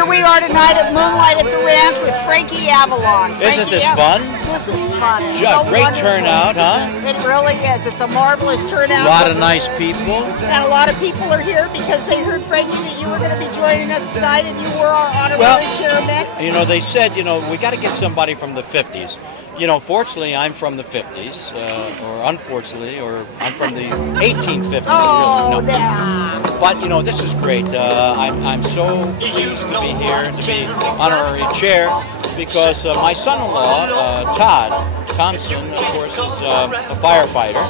Here we are tonight at Moonlight at the Ranch with Frankie Avalon. Isn't this fun? This is fun. Yeah, so great wonderful. Turnout, huh? It really is. It's a marvelous turnout. A lot of nice people. And a lot of people are here because they heard, Frankie, that you were going to be joining us tonight, and you were our honorary chairman. You know, they said, you know, we got to get somebody from the 50s. You know, fortunately, I'm from the 50s, or unfortunately, or I'm from the 1850s. Oh, really. No. But, you know, this is great. I'm so pleased to be here, to be honorary chair, because my son-in-law, Todd Thompson, of course, is a firefighter,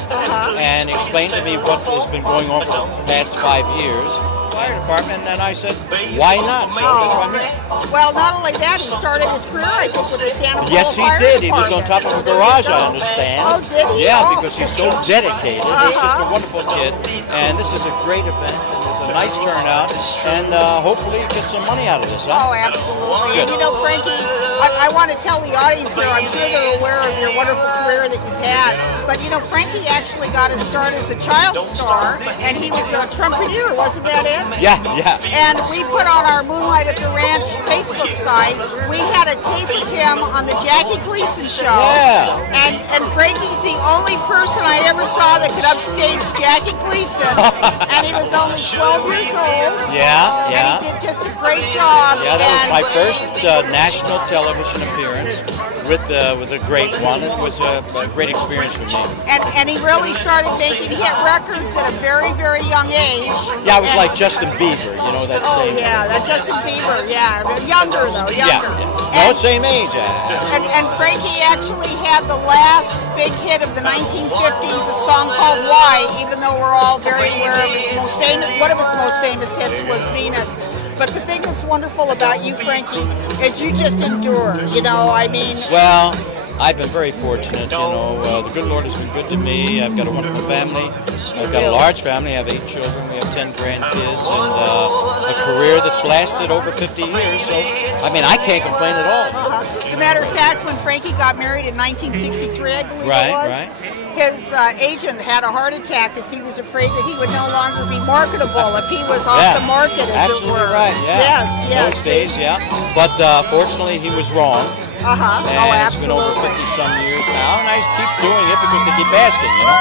and explained to me what has been going on for the past 5 years. Fire department, and I said, why not? So that's why I'm here. Well, not only that, he started his career, I think, with the Santa Paula Yes, he did. He lived on top of a garage, I understand. Oh, did he? Yeah, because he's so dedicated. He's just a wonderful kid, and this is a great event. It's a nice turnout, and hopefully get some money out of this, huh? Oh, absolutely. Good. And you know, Frankie, I want to tell the audience here, I'm sure they're aware of your wonderful career that you've had, but you know, Frankie actually got his start as a child star, and he was a trumpeter, wasn't that it? Yeah, yeah. And we put on our Moonlight at the Ranch Facebook site, we had a tape of him on the Jackie Gleason show. Yeah. And Frankie's the only person I ever saw that could upstage Jackie Gleason, and he was only 12 years old. Yeah, yeah. And he did just a great job. Yeah, that was my first national television appearance with a great one. It was a great experience for me. And he really started making hit records at a very, very young age. Yeah, I was like Justin Bieber, you know that same. Oh yeah, that Justin Bieber, yeah. Younger though, younger. Yeah. No, same age. And Frankie actually had the last big hit of the 1950s, a song called Why, even though we're all very aware of his most famous, one of his most famous hits was Venus. But the thing that's wonderful about you, Frankie, is you just endure, you know, I mean... Well, I've been very fortunate, you know, the good Lord has been good to me. I've got a wonderful family. I've got a large family. I have 8 children. We have 10 grandkids, and a career that's lasted over 50 years. So, I mean, I can't complain at all. As a matter of fact, when Frankie got married in 1963, I believe it was, his agent had a heart attack because he was afraid that he would no longer be marketable if he was off the market, as it were. Absolutely right, yeah. Yes. Those days, yeah. But fortunately, he was wrong. And it's been over 50-some years now, and I keep doing it because they keep asking, you know?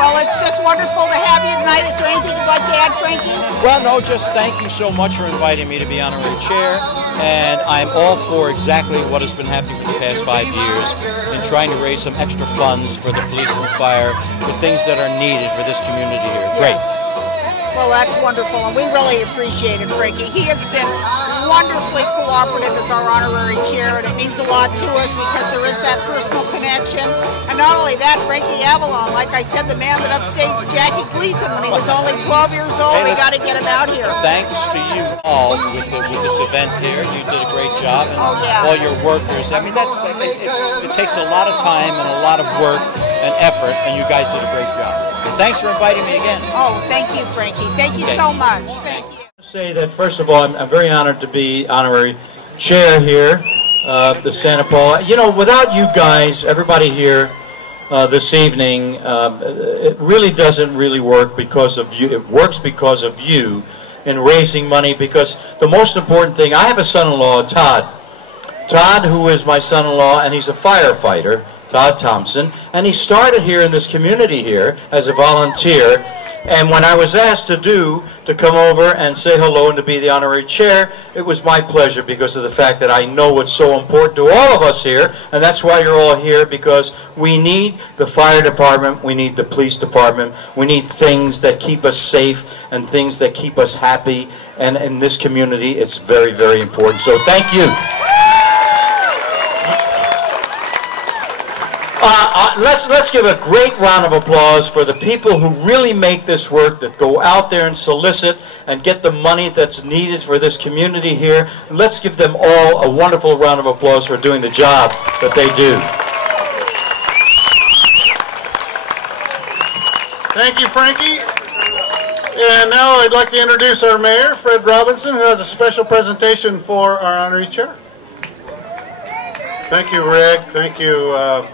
Well, it's just wonderful to have you tonight. Is there anything you'd like to add, Frankie? Well, no, just thank you so much for inviting me to be honorary chair, and I'm all for exactly what has been happening for the past 5 years in trying to raise some extra funds for the police and fire, for things that are needed for this community here. Great. Well, that's wonderful, and we really appreciate it, Frankie. He has been wonderfully cooperative as our honorary chair, and it means a lot to us because there is that personal connection. And not only that, Frankie Avalon, like I said, the man that upstaged Jackie Gleason when he was only 12 years old, we got to get him out here. Thanks to you all with this event here. You did a great job, and all your workers. I mean, it takes a lot of time and a lot of work and effort, and you guys did a great job. And thanks for inviting me again. Oh, thank you, Frankie. Thank you so much. Thank you. Say that first of all, I'm very honored to be honorary chair here, the Santa Paula. You know, without you guys, everybody here this evening, it really doesn't really work because of you. It works because of you in raising money. Because the most important thing, I have a son-in-law, Todd, who is my son-in-law, and he's a firefighter, Todd Thompson, and he started here in this community here as a volunteer. And when I was asked to come over and say hello and to be the honorary chair, it was my pleasure because of the fact that I know what's so important to all of us here, and that's why you're all here, because we need the fire department, we need the police department, we need things that keep us safe and things that keep us happy, and in this community it's very, very important. So thank you. Let's give a great round of applause for the people who really make this work, that go out there and solicit and get the money that's needed for this community here. Let's give them all a wonderful round of applause for doing the job that they do. Thank you, Frankie. And now I'd like to introduce our mayor, Fred Robinson, who has a special presentation for our honorary chair. Thank you, Rick. Thank you,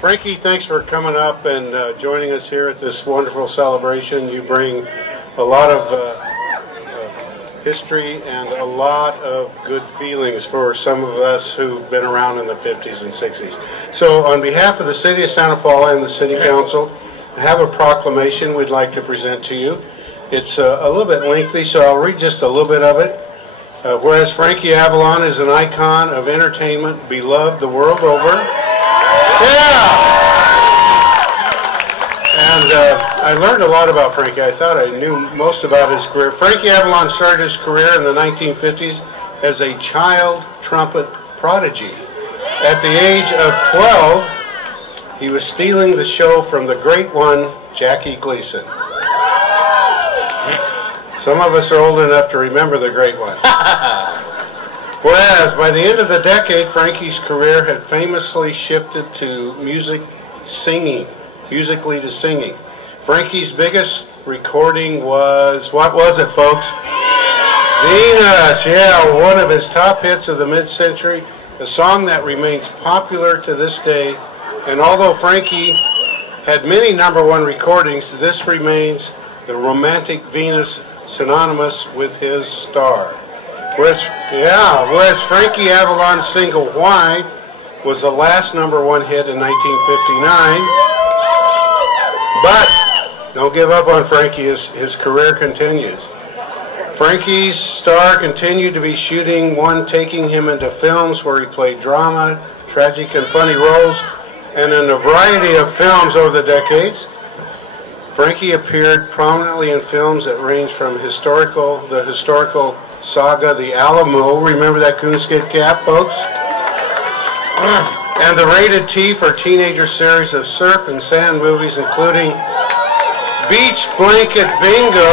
Frankie. Thanks for coming up and joining us here at this wonderful celebration. You bring a lot of history and a lot of good feelings for some of us who've been around in the 50s and 60s. So on behalf of the City of Santa Paula and the City Council, I have a proclamation we'd like to present to you. It's a little bit lengthy, so I'll read just a little bit of it. Whereas Frankie Avalon is an icon of entertainment beloved the world over. Yeah! And I learned a lot about Frankie. I thought I knew most about his career. Frankie Avalon started his career in the 1950s as a child trumpet prodigy. At the age of 12, he was stealing the show from the great one, Jackie Gleason. Some of us are old enough to remember the great one. Whereas by the end of the decade, Frankie's career had famously shifted to musically to singing. Frankie's biggest recording was, what was it, folks? Venus, yeah, one of his top hits of the mid-century, a song that remains popular to this day. And although Frankie had many #1 recordings, this remains the romantic Venus synonymous with his star. Whereas Frankie Avalon's single Why was the last #1 hit in 1959. But don't give up on Frankie, his career continues. Frankie's star continued to be shooting, one taking him into films where he played drama, tragic and funny roles, and in a variety of films over the decades. Frankie appeared prominently in films that range from the historical saga The Alamo, remember that coonskin cap, folks? And the rated T for teenager series of surf and sand movies, including Beach Blanket Bingo.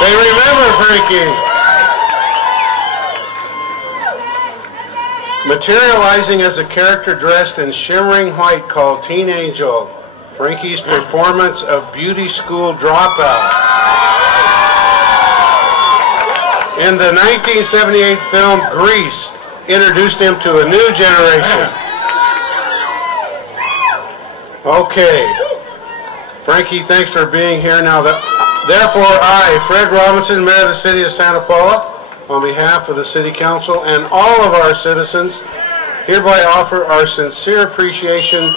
They remember Frankie. Materializing as a character dressed in shimmering white called Teen Angel, Frankie's performance of Beauty School Dropout. In the 1978 film Grease, introduced him to a new generation. Okay. Frankie, thanks for being here. Now, therefore, I, Fred Robinson, Mayor of the City of Santa Paula, on behalf of the City Council and all of our citizens, hereby offer our sincere appreciation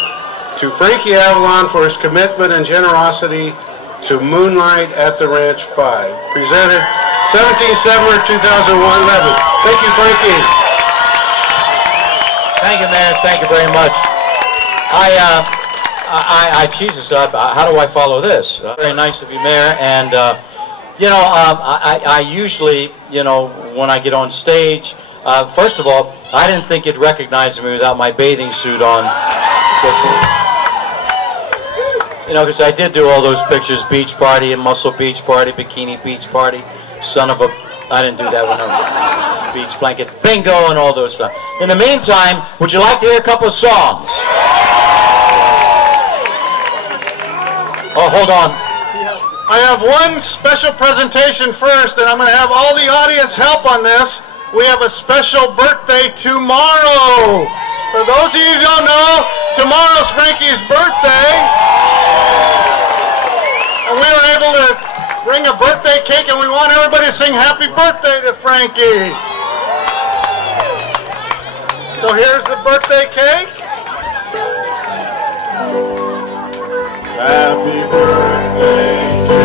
to Frankie Avalon for his commitment and generosity to Moonlight at the Ranch 5. Presented 17 September 2011. Thank you, Frankie. Thank you, man. Thank you very much. Jesus, how do I follow this? Very nice of you, Mayor. And, I usually, when I get on stage, first of all, I didn't think you'd recognize me without my bathing suit on. Because I did do all those pictures, beach party and muscle beach party, bikini beach party, I didn't do that one. Beach blanket bingo and all those stuff. In the meantime, would you like to hear a couple of songs? Oh, hold on. I have one special presentation first, and I'm going to have all the audience help on this. We have a special birthday tomorrow. For those of you who don't know, tomorrow's Frankie's birthday. And we were able to bring a birthday cake, and we want everybody to sing happy birthday to Frankie. So here's the birthday cake. Happy birthday to you.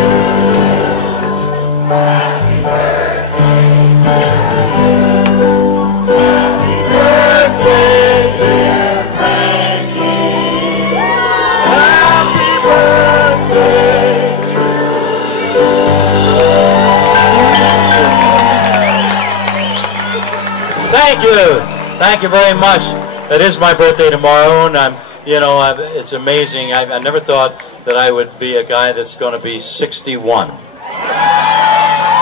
Happy birthday to you. Happy birthday, dear Frankie. Happy birthday to you. Thank you. Thank you very much. It is my birthday tomorrow, and it's amazing. I never thought that I would be a guy that's going to be 61.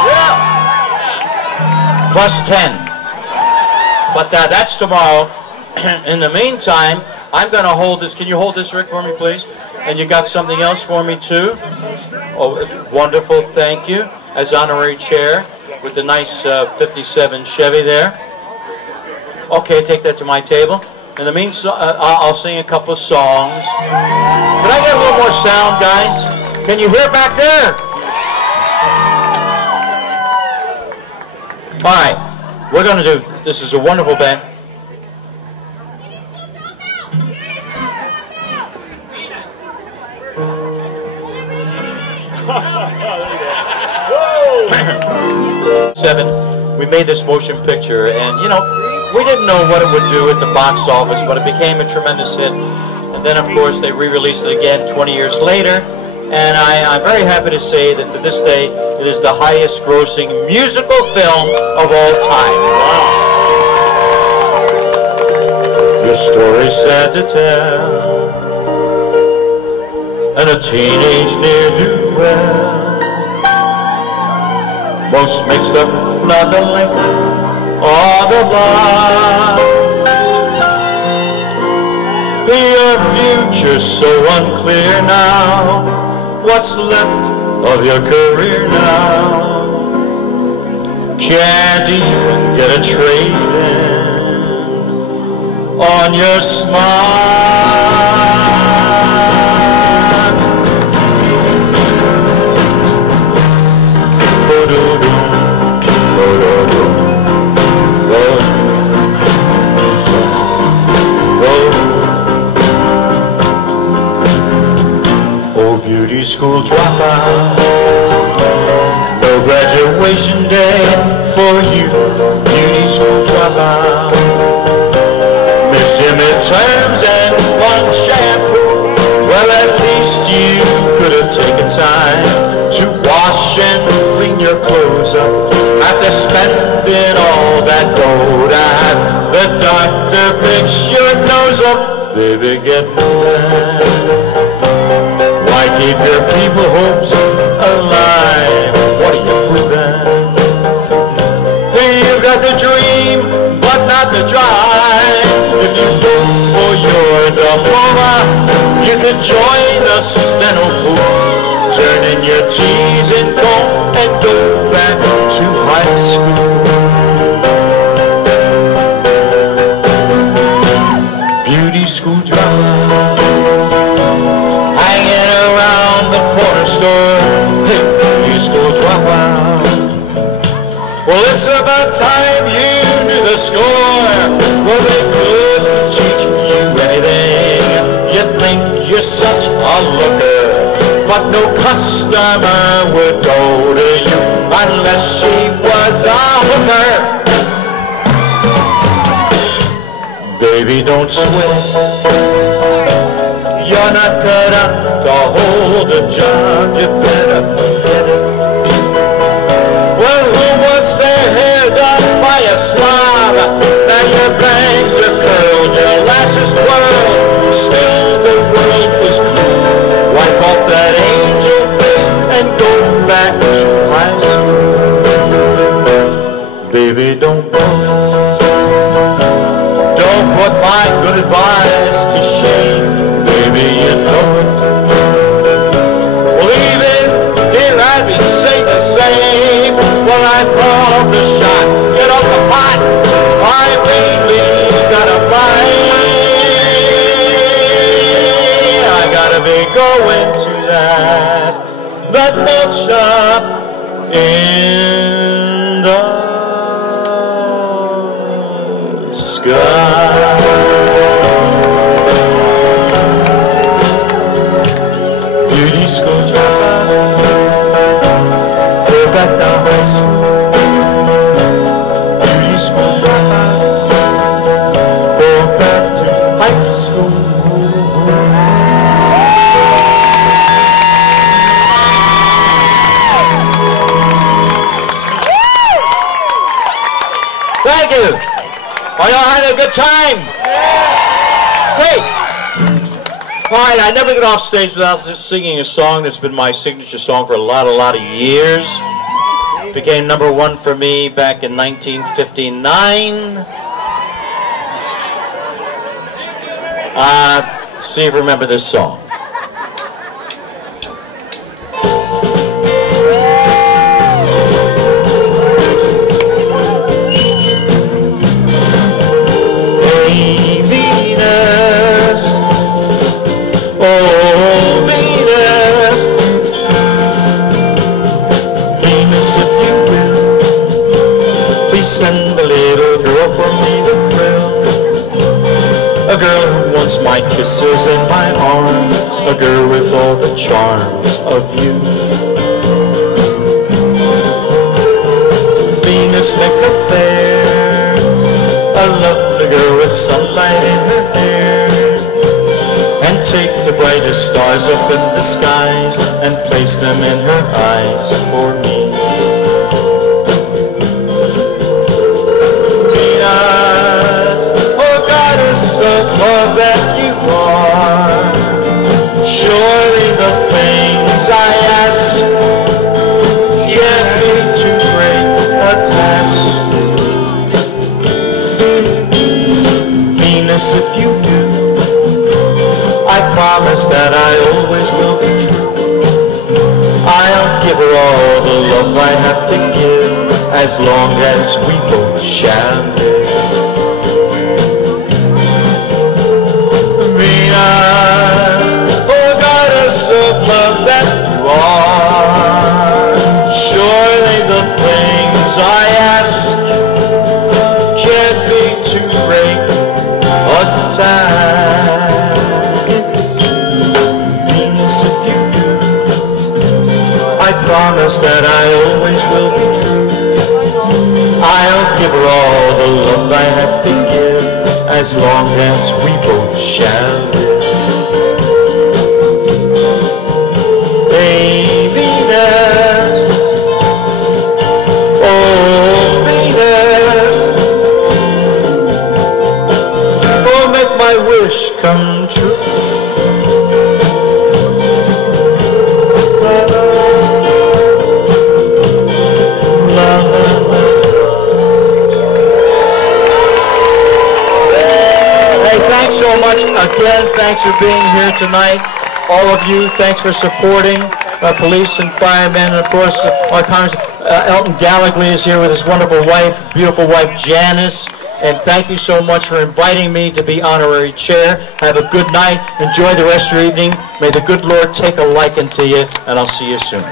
Yeah. Plus 10. But that's tomorrow. In the meantime, I'm going to hold this. Can you hold this, Rick, for me, please? And you got something else for me, too? Oh, it's wonderful. Thank you. As honorary chair with the nice 57 Chevy there. Okay, take that to my table. In the meantime, I'll sing a couple of songs. Can I get a little more sound, guys? Can you hear back there? All right, we're going to do, this is a wonderful band. We made this motion picture, and you know, we didn't know what it would do at the box office, but it became a tremendous hit. And then, of course, they re-released it again 20 years later, and I'm very happy to say that to this day, it is the highest-grossing musical film of all time. Wow. Your story's sad to tell, and a teenage ne'er-do-well. Most mixed up, not the link or the bar. Your future's so unclear now. What's left of your career now? Can't even get a trade-in on your smile. Beauty school dropout, no graduation day for you. Beauty school dropout, missed your midterms and flung shampoo. Well, at least you could have taken time to wash and clean your clothes up after spending all that dough to have the doctor fix your nose up. Baby, get mad. Why keep your feeble hopes alive? What are you proving? You've got the dream, but not the drive. If you go for your diploma, you could join the steno pool, turn in your T's and go back to high school. Beauty school dropout, hanging around the corner store. Hey, beauty school dropout. Well, it's about time you knew the score. Well, they couldn't teach you anything. You think you're such a looker, but no customer would go to you unless she was a hooker. Baby, don't sweat. You're not cut up to hold a job. You better forget it. Well, who wants their hair done by a slob? Now your bangs are curled, your lashes twirl. Still the world is cruel. Wipe off that angel face and go back to high school. Baby, don't go. Don't put my good advice to shame. Baby, you know it. Well, even dear Abby say the same. Well, I called the shot. Get off the pot. I really gotta fly. I gotta be going to that melt shop in the sky. Beauty school dropout, go back to high school. Beauty school dropout, go back to high school. Thank you. Are y'all having a good time? Great. All right, I never get off stage without just singing a song that's been my signature song for a lot of years. Became #1 for me back in 1959. See if you remember this song. kisses in my arms, a girl with all the charms of you. Venus make her fair, a lovely girl with sunlight in her hair, and take the brightest stars up in the skies and place them in her eyes for me. Venus, oh goddess of love that you are, surely the things I ask can't be too great a task. Venus, if you do, I promise that I always will be true. I'll give her all the love I have to give, as long as we both shall live. Venus, oh goddess of love that you are, surely the things I ask can't be too great a task. I promise that I always will be true. I'll give her all the love I have to give, as long as we both shall live. Hey, Venus, oh Venus, oh make my wish come true. Thanks so much. Again, thanks for being here tonight. All of you, thanks for supporting police and firemen. And of course, our Congressman Elton Gallagher is here with his wonderful wife, beautiful wife Janice. And thank you so much for inviting me to be honorary chair. Have a good night. Enjoy the rest of your evening. May the good Lord take a liking to you, and I'll see you soon.